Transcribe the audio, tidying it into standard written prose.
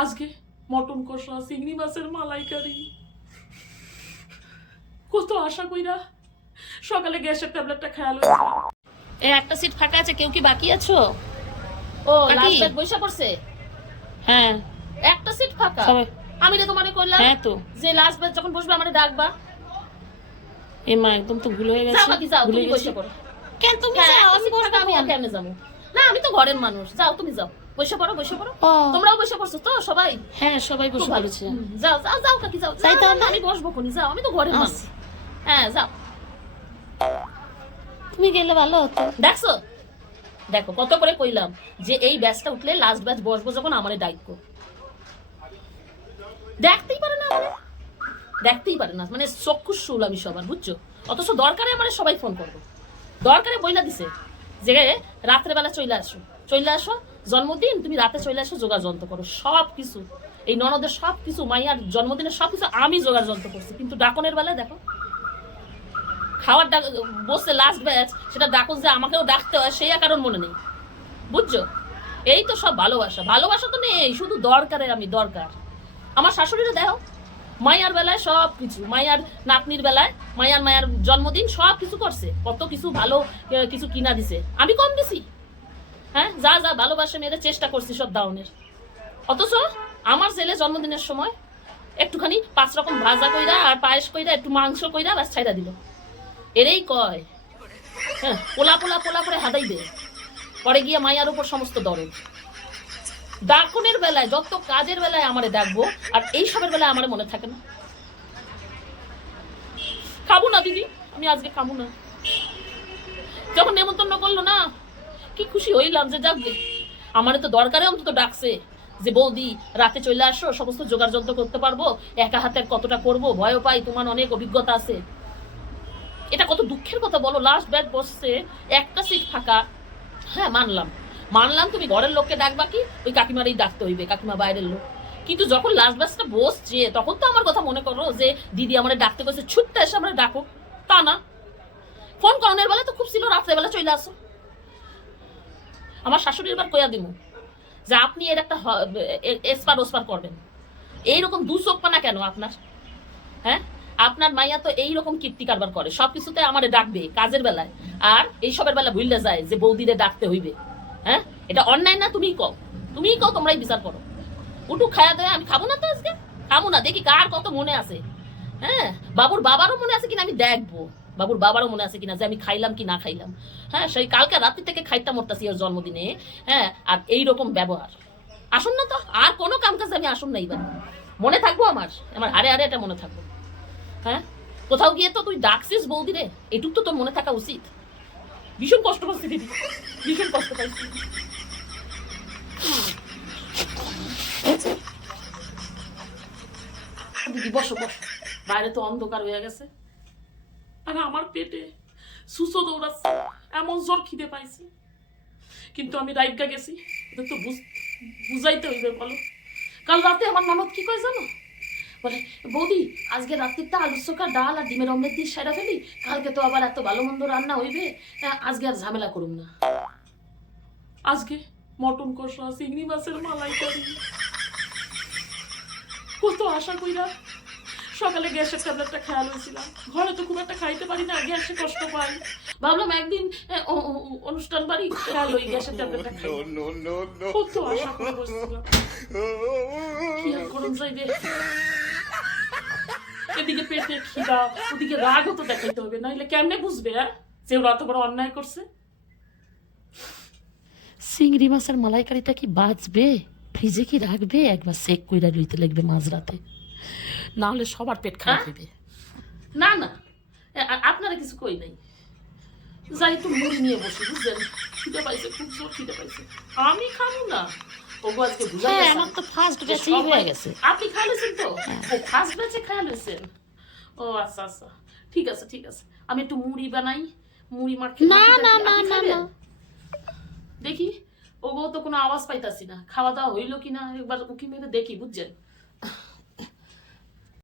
আজকে মটন কষা, চিংড়ি মাছের মালাইকারি, কত আশা কইরা সকালে গ্যাসের ট্যাবলেটটা খেয়াল হয়েছে। এই একটা সিট ফাঁকা আছে, কেউ কি বাকি আছো? ও কাকি? লাস্ট ব্যাচ বইসা পড়ছে, হ্যাঁ একটা সিট ফাঁকা। সবাই। আমি রে তোমারে কইলাম হ্যাঁ তো যে লাস্ট ব্যাচ যখন বসবে আমারে ডাকবা। এ মা একদম তো ভুল হয়ে যাও গেছে। বাকি যাও, ভুলে তুমি গেছি। বসে পড়ো। কেন তুমি হ্যাঁ, যাও, একটা আমি সিট বসবো ফাঁকা, আমি আর কখন? কেমনে যাবো? না আমি তো ঘরের মানুষ, যাও তুমি যাও, বসে পড়ো বসে পড়ো। ও, তোমরাও বসে পড়ছো তো সবাই? হ্যাঁ সবাই খুব বসে ভালো। পড়েছে। যাও যাও যাও কাকি যাও, যাই যাও, তাহলে? আমি বসবো কোনি, যাও, আমি তো ঘরের মানুষ। আচ্ছা। হ্যাঁ যাও। তুমি গেলে ভালো হতো। দেখছো, দেখো কত করে কইলাম যে এই ব্যাচটা উঠলে লাস্ট ব্যাচ বসবো যখন আমারে দায়িত্ব দেখতেই পারে না, আমারে দেখতেই পারে না, মানে চক্ষু শুল আমি সবার, বুঝছো? অথচ দরকারে আমারে সবাই ফোন করবো, দরকারে বইলা দিছে যে রাত্রে বেলা চলে আসো, জন্মদিন তুমি রাতে চলে আসো, জোগাড় যন্ত্র করো সব কিছু। এই ননদের সব কিছু, মাইয়ার জন্মদিনের সব কিছু আমি জোগাড় যন্ত্র করছি, কিন্তু ডাকনের বেলায় দেখো খাওয়ার ডাক বসছে লাস্ট ব্যাচ, সেটা ডাকন যে আমাকেও ডাকতে হয় সেই কারণ মনে নেই, বুঝছো? এই তো সব ভালোবাসা, ভালোবাসা তো নেই, শুধু দরকারে আমি দরকার। আমার শাশুড়িরা দেখো মায়ার বেলায় সব কিছু, মায়ার নাতনির বেলায় মায়ার জন্মদিন সব কিছু করছে, কত কিছু ভালো কিছু কিনা দিছে, আমি কম দিছি? হ্যাঁ, যা যা ভালোবাসে মেয়েদের চেষ্টা করছি সব দাউনের। অথচ আমার ছেলে জন্মদিনের সময় একটুখানি 5 রকম ভাজা কইরা আর পায়েস কইরা একটু মাংস কইরা বাস ছাইড়া দিল। এরেই কয় হ্যাঁ, পোলা পোলা পোলা করে হাদাই দে, পরে গিয়ে মায়ার উপর সমস্ত দরদ। ডাকনের বেলায় যত কাজের বেলায় আমারে ডাকবো, আর এই সবের বেলায় আমারে মনে থাকে না। খাবো না দিদি, আমি আজকে খাবো না। যখন নেমন্তন্ন করলো না, কি খুশি হইলাম যে যাবে, আমারে তো দরকারে অন্তত ডাকছে যে বৌদি রাতে চলে আসো, সমস্ত জোগাড় যন্ত্র করতে পারবো, একা হাতে কতটা করবো, ভয়ও পাই, তোমার অনেক অভিজ্ঞতা আছে। এটা কত দুঃখের কথা বলো, লাস্ট ব্যাচ বসছে, একটা সিট ফাঁকা। হ্যাঁ মানলাম তুমি ঘরের লোককে ডাকবা, কি ওই কাকিমারই ডাকতে হইবে, কাকিমা বাইরের লোক। কিন্তু যখন লাস্ট ব্যাচটা বসছে তখন তো আমার কথা মনে করো যে দিদি আমার ডাকতে কইছে, ছুটতে এসে আমরা ডাকো। তা না, ফোন করনের বেলা তো খুব ছিল, রাত্রেবেলা চলে আসো। আমার শাশুড়ির বার কইয়া দিমু যে আপনি এর একটা এসপার ওসপার করবেন। এইরকম দুচোখপানা কেন আপনার? হ্যাঁ, আপনার মাইয়া তো এইরকম কীর্তি কারবার করে, সবকিছুতে আমারে ডাকবে কাজের বেলায়, আর এই সবের বেলা ভুললে যায় যে বৌদিরে ডাকতে হইবে। হ্যাঁ, এটা অন্যায় না? তুমিই কও, তোমরাই বিচার করো। উঠু খায়া দেয়, আমি খাবো না তো আজকে, খাবো না, দেখি কার কত মনে আছে। হ্যাঁ, বাবুর বাবারও মনে আছে কিনা আমি দেখবো, বাবুর বাবারও মনে আছে কিনা যে আমি খাইলাম কি না খাইলাম। হ্যাঁ, সেই কালকে রাত্রি থেকে খাইতে মরতাছি ওর জন্মদিনে। হ্যাঁ, আর এইরকম ব্যবহার। আসুন না তো, আর কোনো কাম কাজ আমি আসুন না, এবার মনে থাকবো, আমার হারে হারে এটা মনে থাকবো। হ্যাঁ, কোথাও গিয়ে তো তুই ডাকছিস বৌদি রে, এটুক তো তোর মনে থাকা উচিত। ভীষণ কষ্ট পাচ্ছি দিদি, ভীষণ কষ্ট পাইছি। দিদি বসো, বাইরে তো অন্ধকার হয়ে গেছে, আর আমার পেটে সুসো দৌড়াচ্ছে, এমন জোর খিদে পাইছে। কিন্তু আমি রাইগা গেছি, ওদের তো বুঝাইতে হইবে। বলো, কাল রাতে আমার ননদ কি কয় জানো? বলে বৌদি আজকে রাত্রিটা আলু চোখা ডাল আর ডিমের অমলেট দিয়ে সেরা ফেলি, কালকে তো আবার এত ভালো মন্দ রান্না হইবে, আজকে আর ঝামেলা করুম না। আজকে মটন কষা, চিংড়ি মাছের মালাইকারি, কত আশা কইরা সকালে গ্যাসের ট্যাবলেটটা খেয়াল হয়েছিলাম। ঘরে তো খুব একটা খাইতে পারি না, গ্যাসে কষ্ট পাই, ভাবলাম একদিন অনুষ্ঠান বাড়ি খেয়াল হই গ্যাসের ট্যাবলেটটা খাই। কত আশা করে বসছিলাম, কি আর করুন যাইবে। এদিকে পেটে খিদা, ওদিকে রাগও তো দেখাইতে হবে, নাইলে কেমনে বুঝবে যে ওরা এত বড় অন্যায় করছে। চিংড়ি মাছের মালাইকারিটা কি বাঁচবে? ফ্রিজে কি রাখবে? একবার চেক কইরা রইতে লাগবে মাঝরাতে, না হলে সবার পেট খারাপ হবে। না না, আপনারা কিছু কই নাই, যাই একটু মুড়ি নিয়ে বসি, বুঝলেন? খিদে পাইছে, খুব জোর খিদে পাইছে, আমি খাবো না। ওগো আজকে বুঝাই হ্যাঁ, আমার তো ফার্স্ট ব্যাচেই হয়ে গেছে। আপনি খাইলেছেন তো? ও ফার্স্ট ব্যাচে খাইলেছেন? ও আচ্ছা আচ্ছা, ঠিক আছে ঠিক আছে, আমি একটু মুড়ি বানাই, মুড়ি মাখি। না না না না না, দেখি, ওগো তো কোনো আওয়াজ পাইতাছি না, খাওয়া দাওয়া হইলো কিনা একবার উকি মেরে দেখি, বুঝছেন?